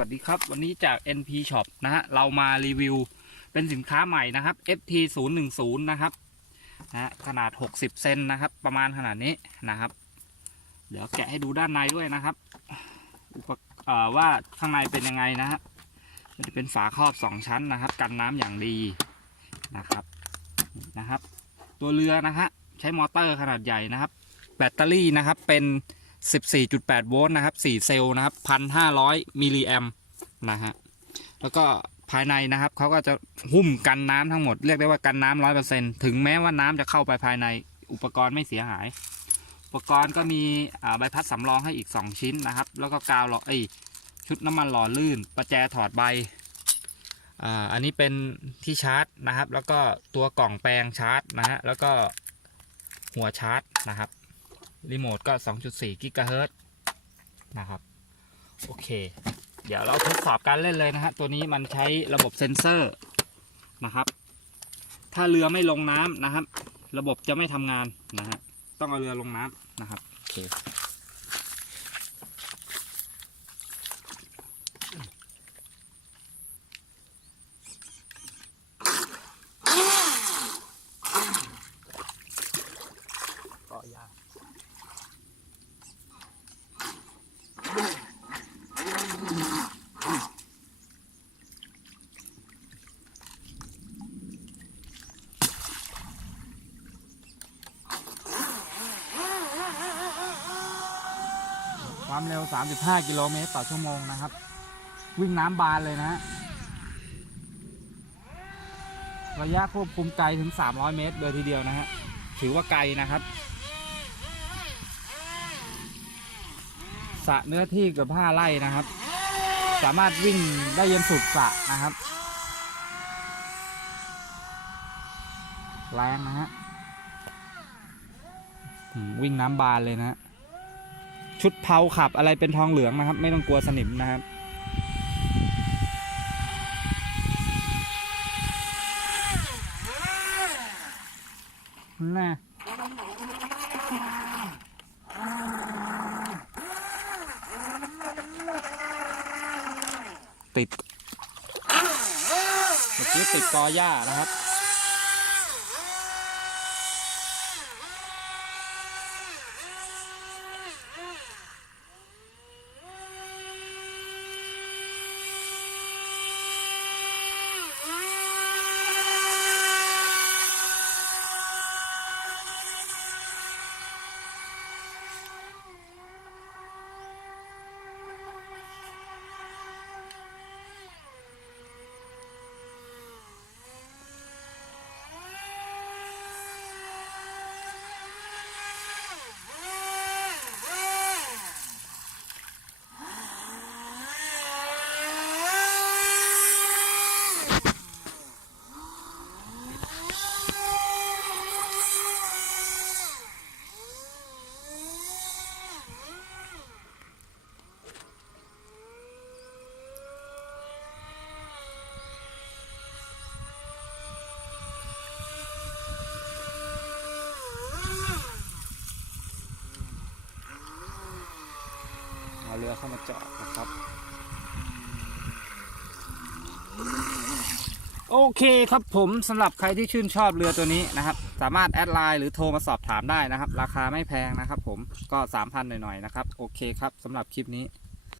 วัสดีครับวันนี้จาก NP Shop นะฮะเรามารีวิวเป็นสินค้าใหม่นะครับ FT 010นะครับขนาด60เซนนะครับประมาณขนาดนี้นะครับเดี๋ยวแกะให้ดูด้านในด้วยนะครับว่าข้างในเป็นยังไงนะฮะมันจะเป็นฝาครอบ2ชั้นนะครับกันน้ำอย่างดีนะครับตัวเรือนะฮะใช้มอเตอร์ขนาดใหญ่นะครับแบตเตอรี่นะครับเป็น 14.8 โวลต์นะครับ4เซลล์นะครับ 1,500 มิลลิแอมป์นะฮะแล้วก็ภายในนะครับเขาก็จะหุ้มกันน้ำทั้งหมดเรียกได้ว่ากันน้ำ 100% ถึงแม้ว่าน้ำจะเข้าไปภายในอุปกรณ์ไม่เสียหายอุปกรณ์ก็มีใบพัดสำรองให้อีก2ชิ้นนะครับแล้วก็กาวหล่อชุดน้ำมันหล่อลื่นประแจถอดใบอันนี้เป็นที่ชาร์จนะครับแล้วก็ตัวกล่องแปลงชาร์จนะฮะแล้วก็หัวชาร์จนะครับรีโมทก็ 2.4 กิกะเฮิรตซ์นะครับโอเคเดี๋ยวเราทดสอบการเล่นเลยนะฮะตัวนี้มันใช้ระบบเซ็นเซอร์นะครับถ้าเรือไม่ลงน้ำนะครับระบบจะไม่ทำงานนะฮะต้องเอาเรือลงน้ำนะครับโอเคก็ยากความเร็ว35 กิโลเมตรต่อชั่วโมงนะครับวิ่งน้ำบานเลยนะระยะควบคุมไกลถึง300 เมตรเลยทีเดียวนะฮะถือว่าไกลนะครับสระเนื้อที่เกือบ5 ไร่นะครับสามารถวิ่งได้ยันสุดสระนะครับแรงนะฮะวิ่งน้ำบานเลยนะชุดเผาขับอะไรเป็นทองเหลืองนะครับไม่ต้องกลัวสนิมนะครับน่ะติดเมื่อกี้ติดกอหญ้านะครับเรือเข้ามาจอดนะครับโอเคครับผมสำหรับใครที่ชื่นชอบเรือตัวนี้นะครับสามารถแอดไลน์หรือโทรมาสอบถามได้นะครับราคาไม่แพงนะครับผมก็ 3,000 หน่อยๆนะครับโอเคครับสำหรับคลิปนี้